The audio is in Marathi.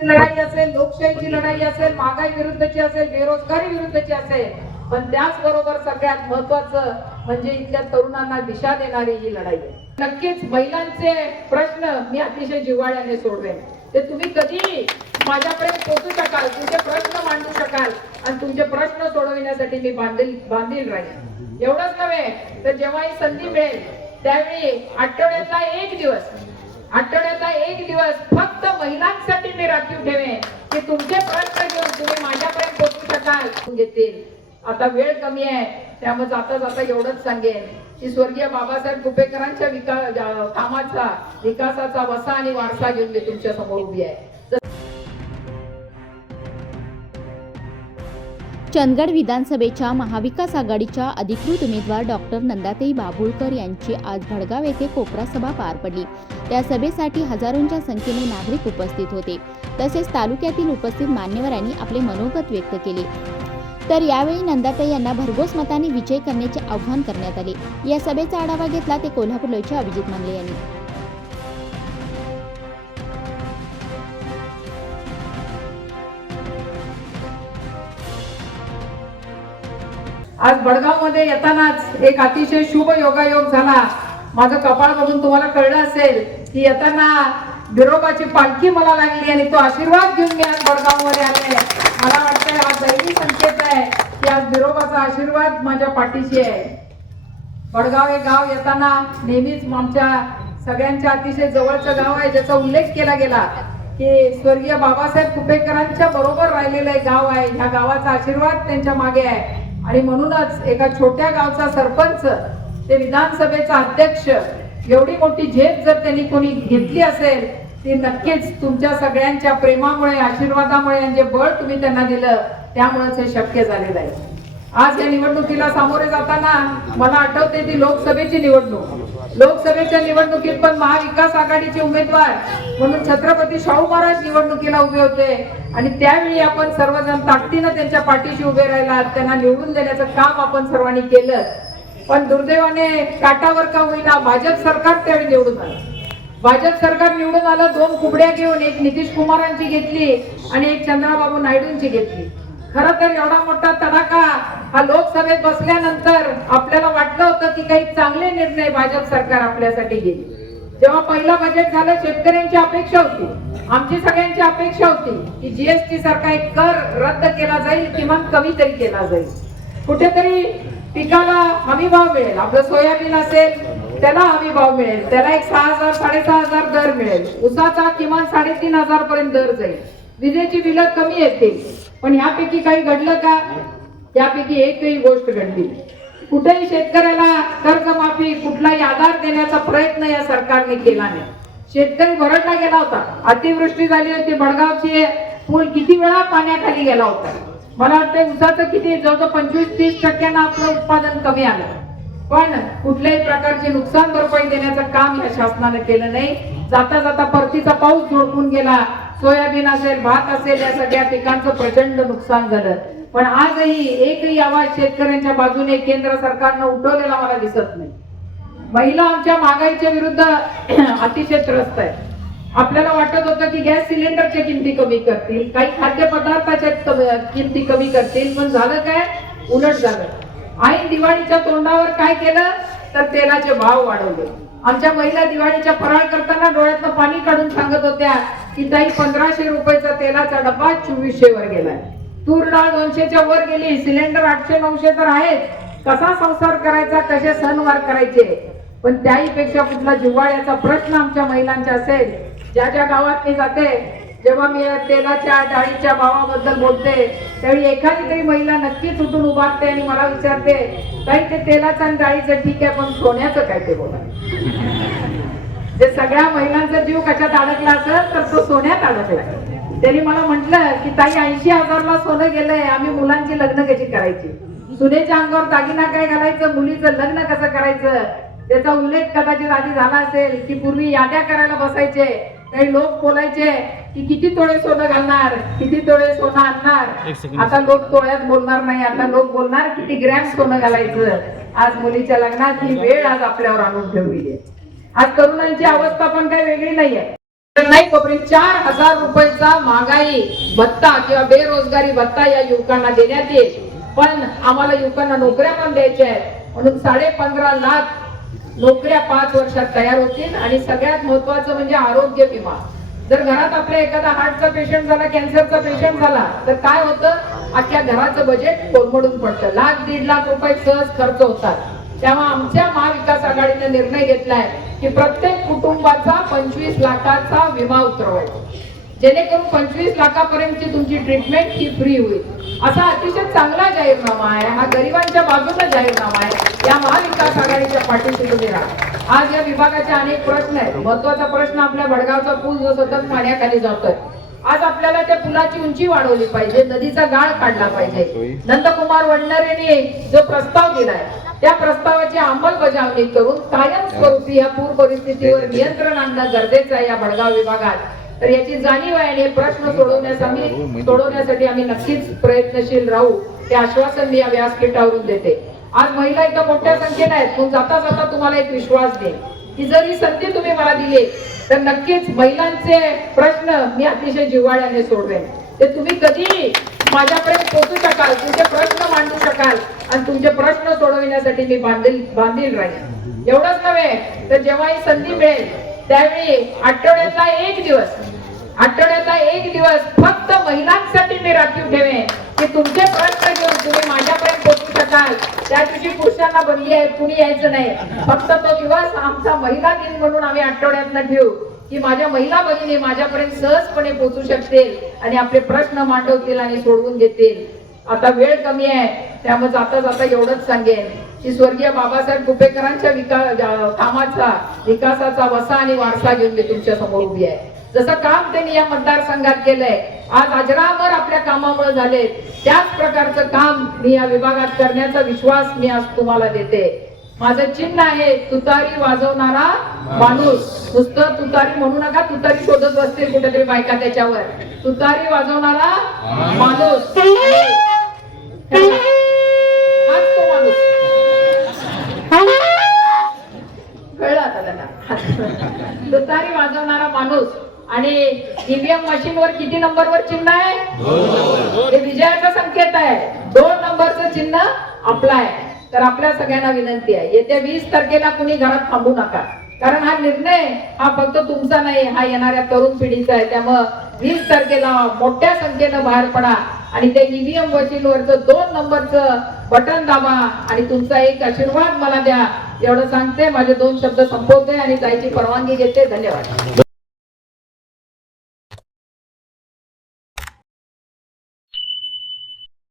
लढाई असेल लोकशाहीची लढाई असेल महागाई विरुद्धची असेल बेरोजगारी विरुद्धची असेल पण त्याचबरोबर सगळ्यात महत्वाचं म्हणजे इथल्या तरुणांना दिशा देणारी ही लढाई आहे. नक्कीच महिलांचे प्रश्न मी अतिशय जिव्हाळ्याने सोडवेन. ते तुम्ही कधी माझ्याकडे पोहोचू शकाल तुमचे प्रश्न मांडू शकाल आणि तुमचे प्रश्न सोडविण्यासाठी मी बांधील बांधील राहील एवढंच नव्हे तर जेव्हा ही संधी मिळेल त्यावेळी आठवड्यातला एक दिवस आठवड्यातला एक दिवस फक्त महिलांसाठी मी राखीव ठेवेन. की तुमचे प्रश्न घेऊन तुम्ही माझ्यापर्यंत पोहोचू शकाल. घेतील. आता वेळ कमी आहे. त्यामुळे जाता जाता एवढंच सांगेन. की स्वर्गीय बाबासाहेब कुपेकरांच्या विकास कामाचा विकासाचा वसा आणि वारसा घेऊन मी तुमच्यासमोर उभी आहे. चंदगड विधानसभेच्या महाविकास आघाडीच्या अधिकृत उमेदवार डॉक्टर नंदाताई बाभुळकर यांची आज भडगाव येथे कोपरा सभा पार पडली. त्या सभेसाठी हजारोंच्या संख्येने नागरिक उपस्थित होते. तसेच तालुक्यातील उपस्थित मान्यवरांनी आपले मनोगत व्यक्त केले. तर यावेळी नंदाताई यांना भरघोस मताने विजय करण्याचे आव्हान करण्यात आले. या सभेचा आढावा घेतला ते कोल्हापूर लोकचे अभिजित मांगले यांनी. आज बडगावमध्ये येतानाच एक अतिशय शुभ योगायोग झाला. माझं कपाळ बघून तुम्हाला कळलं असेल की येताना बिरोबाची पालखी मला लागली आणि तो आशीर्वाद घेऊन मी आज बडगावमध्ये आले. मला वाटतंय हा दैवी संकेत आहे की आज बिरोबाचा आशीर्वाद माझ्या पाठीशी आहे. बडगाव हे गाव येताना नेहमीच आमच्या सगळ्यांच्या अतिशय जवळचं गाव आहे ज्याचा उल्लेख केला गेला की स्वर्गीय बाबासाहेब कुपेकरांच्या बरोबर राहिलेलं एक गाव आहे. ह्या गावाचा आशीर्वाद त्यांच्या मागे आहे. आणि म्हणूनच एका छोट्या गावचा सरपंच ते विधानसभेचा अध्यक्ष एवढी मोठी झेप जर त्यांनी कोणी घेतली असेल ती नक्कीच तुमच्या सगळ्यांच्या प्रेमामुळे आशीर्वादामुळे आणि जे बळ तुम्ही त्यांना दिलं त्यामुळेच हे शक्य झालेलं आहे. आज या निवडणुकीला सामोरे जाताना मला आठवते ती लोकसभेची निवडणूक. लोकसभेच्या निवडणुकीत पण महाविकास आघाडीचे उमेदवार म्हणून छत्रपती शाहू महाराज निवडणुकीला उभे होते. आणि त्यावेळी आपण सर्वजण ताकदीनं त्यांच्या पाठीशी उभे राहिला त्यांना निवडून देण्याचं काम आपण सर्वांनी केलं. पण दुर्दैवाने काटावर का होईना भाजप सरकार त्यावेळी निवडून आलं. भाजप सरकार निवडून आलं दोन कुबड्या घेऊन एक नितीश कुमारांची घेतली आणि एक चंद्राबाबू नायडूंची घेतली. खर तर एवढा मोठा तडाखा हा लोकसभेत बसल्यानंतर आपल्याला वाटलं होतं की काही चांगले निर्णय भाजप सरकार आपल्यासाठी घेईल. जेव्हा पहिला बजेट झालं शेतकऱ्यांची अपेक्षा होती. आमची सगळ्यांची अपेक्षा होती की जीएसटी सारखा एक कर रद्द केला जाईल किमान कमी तरी केला जाईल. कुठेतरी पिकाला हमी भाव मिळेल. आपलं सोयाबीन असेल त्याला हमी भाव मिळेल. त्याला एक सहा हजार साडेसहा हजार दर मिळेल. उसाचा किमान साडेतीन हजार पर्यंत दर जाईल. विजेची बिलं कमी येतील. पण ह्यापैकी काही घडलं का? त्यापैकी एकही गोष्ट घडली. कुठेही शेतकऱ्याला कर्जमाफी कुठलाही आधार देण्याचा प्रयत्न या सरकारने केला नाही. शेतकरी भरडला गेला होता. अतिवृष्टी झाली होती. बडगावची पूल किती वेळा पाण्याखाली गेला होता. मला वाटतं उसाचं किती जवळजवळ पंचवीस तीस टक्क्यानं आपलं उत्पादन कमी आलं. पण कुठल्याही प्रकारची नुकसान भरपाई देण्याचं काम या शासनाने केलं नाही. जाता जाता परतीचा पाऊस झोडपून गेला. सोयाबीन असेल भात असेल या सगळ्या पिकांचं प्रचंड नुकसान झालं. पण आजही एकही आवाज शेतकऱ्यांच्या बाजूने केंद्र सरकारनं उठवलेला मला दिसत नाही. महिला आमच्या महागाईच्या विरुद्ध अतिशय त्रस्त आहे आपल्याला वाटत होतं की गॅस सिलेंडरच्या किमती कमी करतील काही खाद्यपदार्थाच्या किमती कमी करतील पण झालं काय? उलट झालं. ऐन दिवाळीच्या तोंडावर काय केलं? तर तेलाचे भाव वाढवले. आमच्या महिला दिवाळीच्या फराळ करताना डोळ्यातनं पाणी काढून सांगत होत्या की ताई पंधराशे रुपयाचा तेलाचा डब्बा चोवीसशे वर गेलाय. तूर डाळ दोनशेच्या वर गेली सिलेंडर आठशे नऊशे तर आहेत. कसा संसार करायचा कसे सणवार करायचे? पण त्याही पेक्षा कुठला जिव्हाळ्याचा प्रश्न आमच्या महिलांचा असेल. ज्या ज्या गावात मी जाते जेव्हा मी तेलाच्या डाळीच्या भावाबद्दल बोलते त्यावेळी एखादी तरी महिला नक्कीच उठून उभारते आणि मला विचारते काही ते तेलाचं आणि डाळीचं ठीक आहे पण सोन्याचं काय ते बोला. जे सगळ्या महिलांचा जीव कशात अडकला असेल तर तो सोन्यात अडकलाय त्यांनी मला म्हटलं की ताई ऐंशी हजारला सोनं गेलंय. आम्ही मुलांची लग्न कशी करायची? सुनेच्या अंगावर दागिना काय घालायचं? मुलीचं लग्न कसं करायचं? त्याचा उल्लेख कदाचित आधी झाला असेल की पूर्वी याद्या करायला बसायचे. काही लोक बोलायचे की किती तोळे सोनं घालणार? किती तोळे सोनं आणणार? आता लोक तोळ्यात बोलणार नाही. आता लोक बोलणार किती ग्रॅम सोनं घालायचं? आज मुलीच्या लग्नात ही वेळ आज आपल्यावर आणून ठेवली आहे. आज तरुणांची अवस्था पण काही वेगळी नाहीये. नाही तोपर्यंत चार हजार रुपयाचा महागाई भत्ता किंवा बेरोजगारी भत्ता या युवकांना देण्यात येईल. पण आम्हाला युवकांना नोकऱ्या पण द्यायच्या आहेत. म्हणून साडे पंधरा लाख नोकऱ्या पाच वर्षात तयार होतील. आणि सगळ्यात महत्वाचं म्हणजे आरोग्य विमा. जर घरात आपल्या एखादा हार्टचा पेशंट झाला कॅन्सरचा पेशंट झाला तर काय होतं? अख्ख्या घराचं बजेट कोलमडून पडतं. लाख दीड लाख रुपये सहज खर्च होतात. तेव्हा आमच्या महाविकास आघाडीने निर्णय घेतलाय की प्रत्येक कुटुंबाचा पंचवीस लाखाचा विमा उतरवायचा. जेणेकरून पंचवीस लाखापर्यंतची तुमची ट्रीटमेंट ही फ्री होईल. असा अतिशय चांगला जाहीरनामा आहे. हा गरिबांच्या बाजूला जाहीरनामा आहे. या महाविकास आघाडीच्या पाठीशी तुम्ही राहा. आज या विभागाचे अनेक प्रश्न आहेत. महत्त्वाचा प्रश्न आपल्या भडगावचा पूल जो सतत पाण्याखाली जातोय. आज आपल्याला त्या पुलाची उंची वाढवली पाहिजे. नदीचा गाळ काढला पाहिजे. नंदकुमार वडणरेने जो प्रस्ताव दिलाय त्या प्रस्तावाची अंमलबजावणी करून कायमस्वरूपी या पूर परिस्थितीवर नियंत्रण आणणं गरजेचं आहे या भडगाव विभागात. तर याची जाणीव आहे आणि हे प्रश्न सोडवण्यासाठी सोडवण्यासाठी आम्ही नक्कीच प्रयत्नशील राहू. ते आश्वासन मी या व्यासपीठावरून देते. आज महिला इथं मोठ्या संख्येने आहेत. पण जाता जाता तुम्हाला एक विश्वास देईन. की जर ही संधी तुम्ही मला दिली तर नक्कीच महिलांचे प्रश्न मी अतिशय जिव्हाळ्याने सोडवेन. ते तुम्ही कधी माझ्यापर्यंत पोचू शकाल तुमचे प्रश्न मांडू शकाल आणि तुमचे प्रश्न सोडविण्यासाठी मी बांधील बांधील राहील एवढंच नव्हे तर जेव्हा ही संधी मिळेल त्यावेळी आठवड्यातला एक दिवस आठवड्याचा एक दिवस फक्त महिलांसाठी मी राखीव ठेवे की तुमचे प्रश्न घेऊन तुम्ही माझ्यापर्यंत पोहोचू शकाल. त्या दिवशी पुरुषांना बनली आहे कुणी यायचं नाही. फक्त तो दिवस आमचा महिला दिन म्हणून आम्ही आठवड्यातनं ठेवू. की माझ्या महिला भगिनी माझ्यापर्यंत सहजपणे पोहोचू शकतील आणि आपले प्रश्न मांडवतील आणि सोडवून घेतील आता वेळ कमी आहे त्यामुळे जाता जाता एवढंच सांगेन की स्वर्गीय बाबासाहेब कुपेकरांच्या विकास कामाचा विकासाचा वसा आणि वारसा घेऊन मी तुमच्यासमोर उभी आहे. जसं काम त्यांनी या मतदारसंघात केलंय आज अजरामर आपल्या कामामुळे झाले त्याच प्रकारचं काम मी या विभागात करण्याचा विश्वास मी आज तुम्हाला देते. माझं चिन्ह आहे तुतारी वाजवणारा माणूस. नुसतं तुतारी म्हणू नका तुतारी शोधत बसतील कुठेतरी बायका त्याच्यावर. तुतारी वाजवणारा माणूस. कळलं आता तुतारी वाजवणारा माणूस. आणि ईव्हीएम मशीन वर किती नंबर वर चिन्ह आहे? हे विजयाचा संकेत आहे. दोन नंबरचं चिन्ह आपलं आहे. तर आपल्या सगळ्यांना विनंती आहे. येत्या वीस तारखेला कुणी घरात थांबू नका. कारण हा निर्णय हा फक्त तुमचा नाही हा येणाऱ्या तरुण पिढीचा आहे. त्यामुळं वीस तारखेला मोठ्या संख्येनं बाहेर पडा आणि ते ईव्हीएम मशीन वरचं दोन नंबरचं बटन दाबा आणि तुमचा एक आशीर्वाद मला द्या. एवढं सांगते माझे दोन शब्द संपवते आणि जायची परवानगी घेते. धन्यवाद.